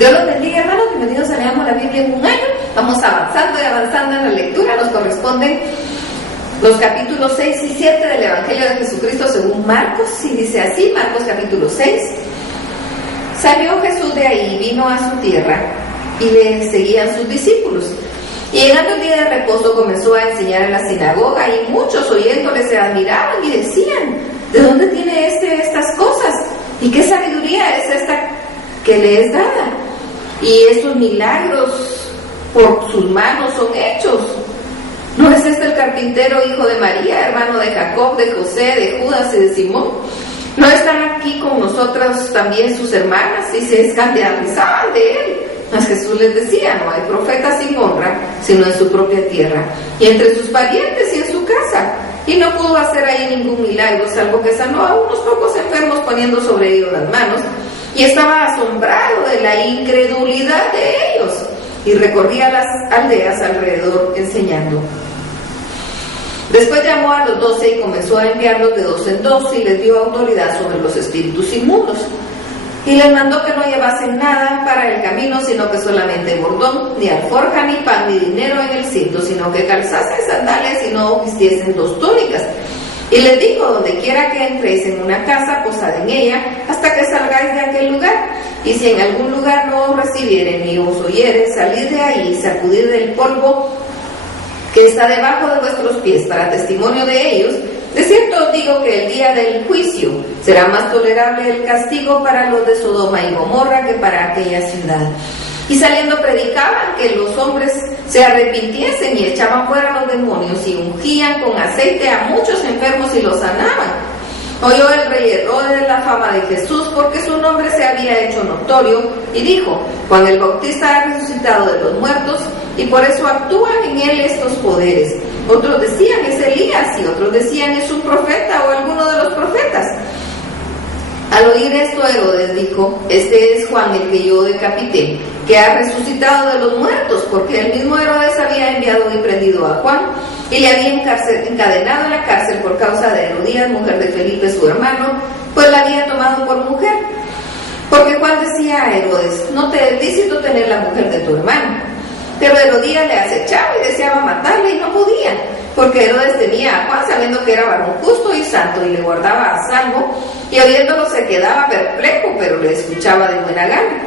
Dios los bendiga, hermanos. Bienvenidos a Leamos la Biblia en un año. Vamos avanzando y avanzando en la lectura. Nos corresponden los capítulos 6 y 7 del Evangelio de Jesucristo según Marcos. Y dice así, Marcos capítulo 6. Salió Jesús de ahí, vino a su tierra y le seguían sus discípulos. Y llegando el día de reposo comenzó a enseñar en la sinagoga, y muchos oyéndole se admiraban y decían: ¿de dónde tiene estas cosas? ¿Y qué sabiduría es esta que le es dada? Y estos milagros por sus manos son hechos. ¿No es este el carpintero, hijo de María, hermano de Jacob, de José, de Judas y de Simón? ¿No están aquí con nosotros también sus hermanas? Y se escandalizaban de él. Mas Jesús les decía: no hay profeta sin honra, sino en su propia tierra, y entre sus parientes y en su casa. Y no pudo hacer ahí ningún milagro, salvo que sanó a unos pocos enfermos poniendo sobre ellos las manos. Y estaba asombrado de la incredulidad de ellos, y recorría las aldeas alrededor enseñando. Después llamó a los 12 y comenzó a enviarlos de 2 en 2, y les dio autoridad sobre los espíritus inmundos. Y les mandó que no llevasen nada para el camino, sino que solamente bordón, ni alforja, ni pan, ni dinero en el cinto, sino que calzasen sandalias y no vistiesen 2 túnicas. Y les dijo: donde quiera que entréis en una casa, posad en ella, hasta que salgáis de aquel lugar. Y si en algún lugar no os recibieren ni os oyeren, salid de ahí, sacudid del polvo que está debajo de vuestros pies, para testimonio de ellos. De cierto os digo que el día del juicio será más tolerable el castigo para los de Sodoma y Gomorra que para aquella ciudad. Y saliendo predicaban que los hombres se arrepintiesen y echaban fuera los demonios, y ungían con aceite a muchos enfermos y los sanaban. Oyó el rey Herodes la fama de Jesús, porque su nombre se había hecho notorio, y dijo: Juan el Bautista ha resucitado de los muertos, y por eso actúan en él estos poderes. Otros decían: es Elías, y otros decían: es un profeta o alguno de los profetas. Al oír esto, Herodes dijo: este es Juan el que yo decapité, que ha resucitado de los muertos, porque el mismo Herodes había enviado y prendido a Juan, y le había encadenado en la cárcel por causa de Herodías, mujer de Felipe su hermano, pues la había tomado por mujer. Porque Juan decía a Herodes: no te es lícito tener la mujer de tu hermano. Pero Herodías le acechaba y deseaba matarle, y no podía, porque Herodes temía a Juan, sabiendo que era varón justo y santo, y le guardaba a salvo, y oyéndolo se quedaba perplejo, pero le escuchaba de buena gana.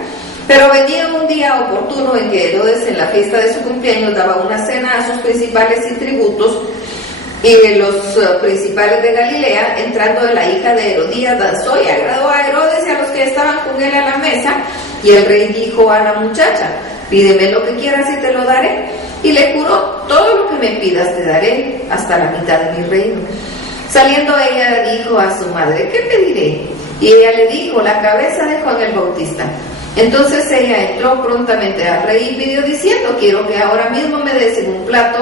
Pero venía un día oportuno en que Herodes, en la fiesta de su cumpleaños, daba una cena a sus principales y tributos, y de los principales de Galilea. Entrando la hija de Herodías, danzó y agradó a Herodes y a los que estaban con él a la mesa. Y el rey dijo a la muchacha: pídeme lo que quieras y te lo daré. Y le juró: todo lo que me pidas te daré, hasta la mitad de mi reino. Saliendo ella dijo a su madre: ¿qué pediré? Y ella le dijo: la cabeza de Juan el Bautista. Entonces ella entró prontamente al rey y pidió diciendo: quiero que ahora mismo me des en un plato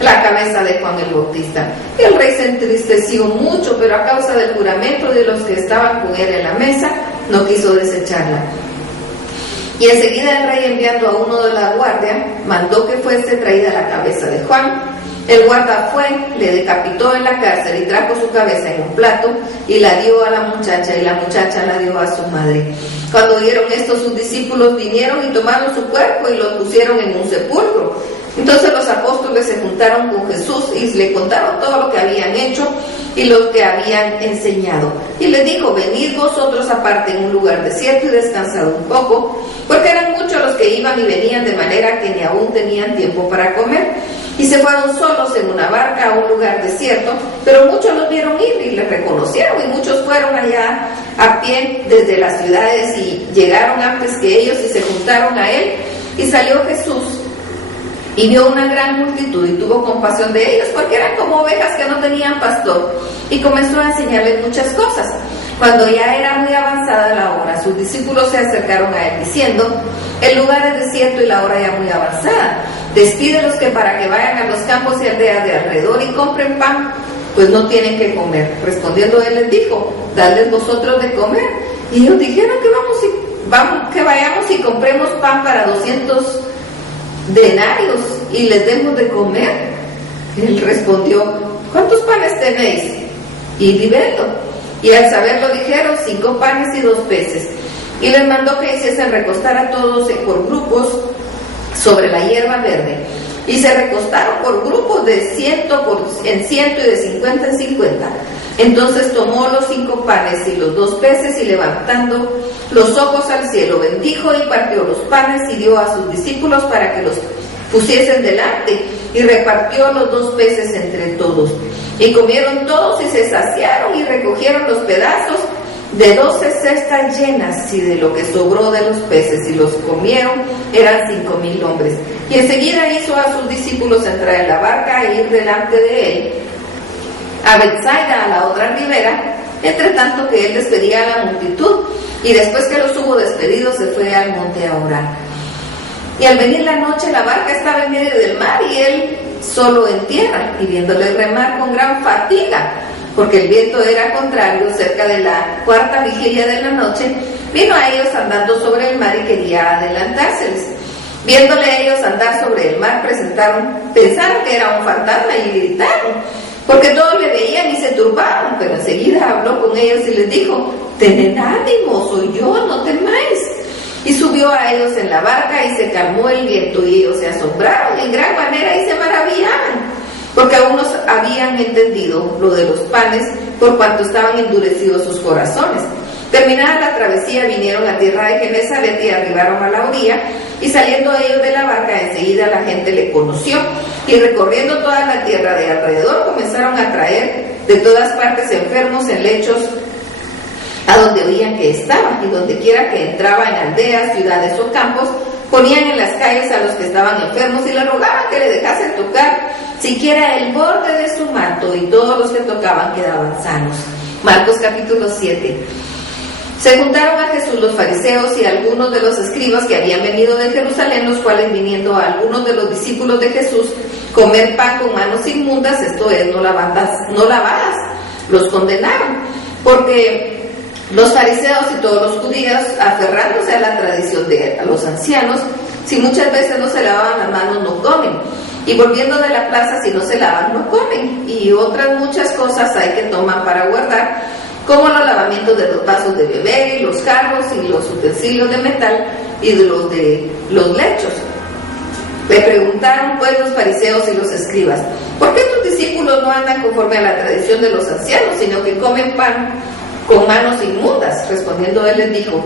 la cabeza de Juan el Bautista. Y el rey se entristeció mucho, pero a causa del juramento de los que estaban con él en la mesa, no quiso desecharla. Y enseguida el rey, enviando a uno de la guardia, mandó que fuese traída la cabeza de Juan. El guarda fue, le decapitó en la cárcel y trajo su cabeza en un plato y la dio a la muchacha, y la muchacha la dio a su madre. Cuando oyeron esto, sus discípulos vinieron y tomaron su cuerpo y lo pusieron en un sepulcro. Entonces los apóstoles se juntaron con Jesús y le contaron todo lo que habían hecho y lo que habían enseñado. Y les dijo: venid vosotros aparte en un lugar desierto y descansad un poco, porque eran muchos los que iban y venían, de manera que ni aún tenían tiempo para comer. Y se fueron solos en una barca a un lugar desierto, pero muchos los vieron ir y les reconocieron, y muchos fueron allá a pie desde las ciudades y llegaron antes que ellos y se juntaron a él. Y salió Jesús y vio una gran multitud y tuvo compasión de ellos, porque eran como ovejas que no tenían pastor, y comenzó a enseñarles muchas cosas. Cuando ya era muy avanzada la hora, sus discípulos se acercaron a él diciendo: el lugar es desierto y la hora ya muy avanzada. Despídelos que para que vayan a los campos y aldeas de alrededor y compren pan, pues no tienen que comer. Respondiendo él les dijo: dadles vosotros de comer. Y ellos dijeron: que vayamos y compremos pan para 200 denarios y les demos de comer. Él respondió: ¿cuántos panes tenéis? Y dividlo. Y al saberlo dijeron: 5 panes y 2 peces. y les mandó que hiciesen recostar a todos por grupos sobre la hierba verde. Y se recostaron por grupos de 100 en 100 y de 50 en 50. Entonces tomó los 5 panes y los 2 peces y levantando los ojos al cielo, bendijo y partió los panes y dio a sus discípulos para que los pusiesen delante, y repartió los 2 peces entre todos. Y comieron todos y se saciaron y recogieron los pedazos de 12 cestas llenas, y de lo que sobró de los peces, y los comieron, eran 5,000 hombres. Y enseguida hizo a sus discípulos entrar en la barca e ir delante de él a Betsaida, a la otra ribera, entre tanto que él despedía a la multitud, y después que los hubo despedido se fue al monte a orar. Y al venir la noche la barca estaba en medio del mar y él solo en tierra, y viéndole remar con gran fatiga, porque el viento era contrario, cerca de la 4ª vigilia de la noche, vino a ellos andando sobre el mar y quería adelantárseles. Viéndole ellos andar sobre el mar, pensaron que era un fantasma y gritaron, porque todos le veían y se turbaron, pero enseguida habló con ellos y les dijo: tened ánimo, soy yo, no temáis. Y subió a ellos en la barca y se calmó el viento, y ellos se asombraron en gran manera y se maravillaban, porque aún no habían entendido lo de los panes, por cuanto estaban endurecidos sus corazones. Terminada la travesía, vinieron a tierra de Genesaret y arribaron a la orilla, y saliendo ellos de la barca, enseguida la gente le conoció, y recorriendo toda la tierra de alrededor, comenzaron a traer de todas partes enfermos en lechos a donde oían que estaba, y donde quiera que entraba, en aldeas, ciudades o campos, ponían en las calles a los que estaban enfermos y le rogaban que le dejasen tocar siquiera el borde de su manto, y todos los que tocaban quedaban sanos. Marcos capítulo 7. Se juntaron a Jesús los fariseos y algunos de los escribas que habían venido de Jerusalén, los cuales, viniendo a algunos de los discípulos de Jesús comer pan con manos inmundas, esto es, no lavadas, los condenaron, porque los fariseos y todos los judíos, aferrándose a la tradición de los ancianos, si muchas veces no se lavaban las manos, no comen, y volviendo de la plaza, si no se lavan, no comen, y otras muchas cosas hay que toman para guardar, como los lavamientos de los vasos de beber, y los jarros, y los utensilios de metal, y de los lechos. Le preguntaron pues los fariseos y los escribas: ¿por qué tus discípulos no andan conforme a la tradición de los ancianos, sino que comen pan con manos inmundas? Respondiendo él les dijo: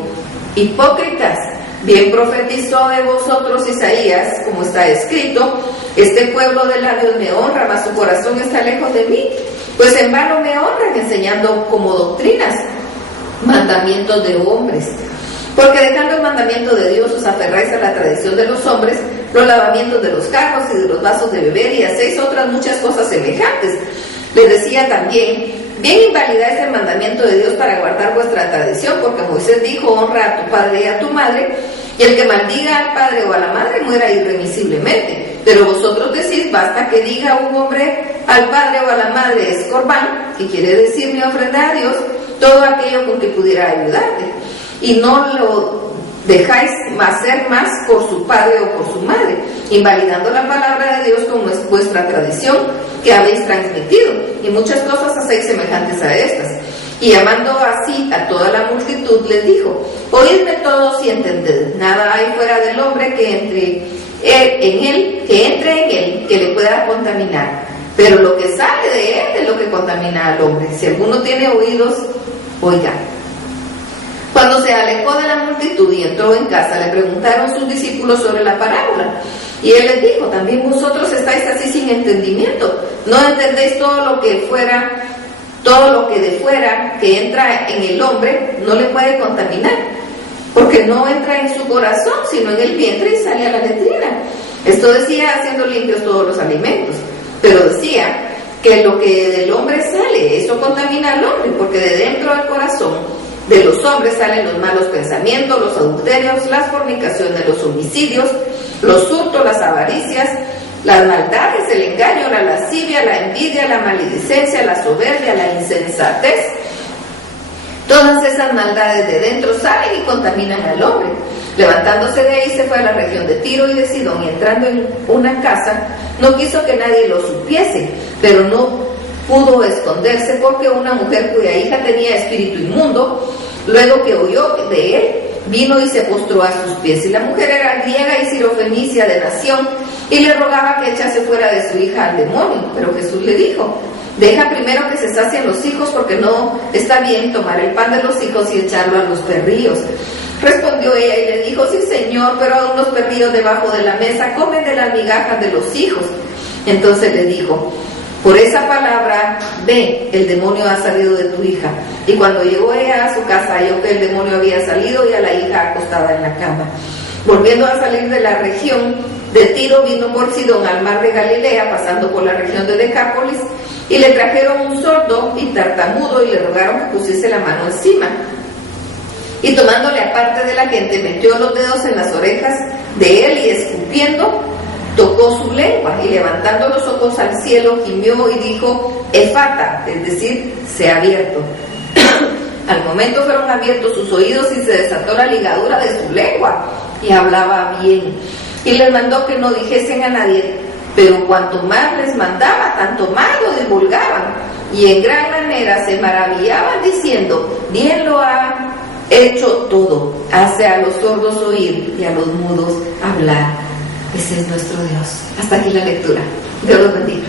hipócritas, bien profetizó de vosotros Isaías, como está escrito: este pueblo de labios me honra, mas su corazón está lejos de mí, pues en vano me honran, enseñando como doctrinas mandamientos de hombres. Porque dejando el mandamiento de Dios os aferráis a la tradición de los hombres, los lavamientos de los jarros y de los vasos de beber, y hacéis otras muchas cosas semejantes. Les decía también: bien invalidáis el mandamiento de Dios para guardar vuestra tradición, porque Moisés dijo: honra a tu padre y a tu madre, y el que maldiga al padre o a la madre muera irremisiblemente. Pero vosotros decís: basta que diga un hombre al padre o a la madre es corbán, que quiere decir me ofrenda a Dios, todo aquello con que pudiera ayudarte, y no lo dejáis hacer más por su padre o por su madre, invalidando la palabra de Dios como es vuestra tradición que habéis transmitido, y muchas cosas hacéis semejantes a estas. Y llamando así a toda la multitud, les dijo: oídme todos y entended, nada hay fuera del hombre que entre en él, que le pueda contaminar, pero lo que sale de él es lo que contamina al hombre. Si alguno tiene oídos, oiga. Cuando se alejó de la multitud y entró en casa, le preguntaron sus discípulos sobre la parábola, y él les dijo: también vosotros estáis así sin entendimiento, no entendéis todo lo que de fuera que entra en el hombre no le puede contaminar, porque no entra en su corazón, sino en el vientre y sale a la letrina. Esto decía haciendo limpios todos los alimentos, pero decía que lo que del hombre sale, eso contamina al hombre, porque de dentro del corazón de los hombres salen los malos pensamientos, los adulterios, las fornicaciones, los homicidios, los hurtos, las avaricias, las maldades, el engaño, la lascivia, la envidia, la maledicencia, la soberbia, la insensatez. Todas esas maldades de dentro salen y contaminan al hombre. Levantándose de ahí se fue a la región de Tiro y de Sidón, y entrando en una casa no quiso que nadie lo supiese, pero no pudo esconderse, porque una mujer cuya hija tenía espíritu inmundo, luego que oyó de él, vino y se postró a sus pies. Y la mujer era griega y sirofenicia de nación, y le rogaba que echase fuera de su hija al demonio. Pero Jesús le dijo: deja primero que se sacien los hijos, porque no está bien tomar el pan de los hijos y echarlo a los perrillos. Respondió ella y le dijo: sí, Señor, pero aún los perrillos debajo de la mesa comen de las migajas de los hijos. Entonces le dijo: por esa palabra, ve, el demonio ha salido de tu hija. Y cuando llegó ella a su casa, halló que el demonio había salido y a la hija acostada en la cama. Volviendo a salir de la región de Tiro, vino por Sidón al mar de Galilea, pasando por la región de Decápolis, y le trajeron un sordo y tartamudo y le rogaron que pusiese la mano encima. Y tomándole aparte de la gente, metió los dedos en las orejas de él y escupiendo, tocó su lengua, y levantando los ojos al cielo, gimió y dijo: Efata, es decir, se ha abierto. Al momento fueron abiertos sus oídos y se desató la ligadura de su lengua, y hablaba bien. Y les mandó que no dijesen a nadie, pero cuanto más les mandaba, tanto más lo divulgaban, y en gran manera se maravillaban diciendo: bien lo ha hecho todo, hace a los sordos oír y a los mudos hablar. Ese es nuestro Dios. Hasta aquí la lectura. Dios los bendiga.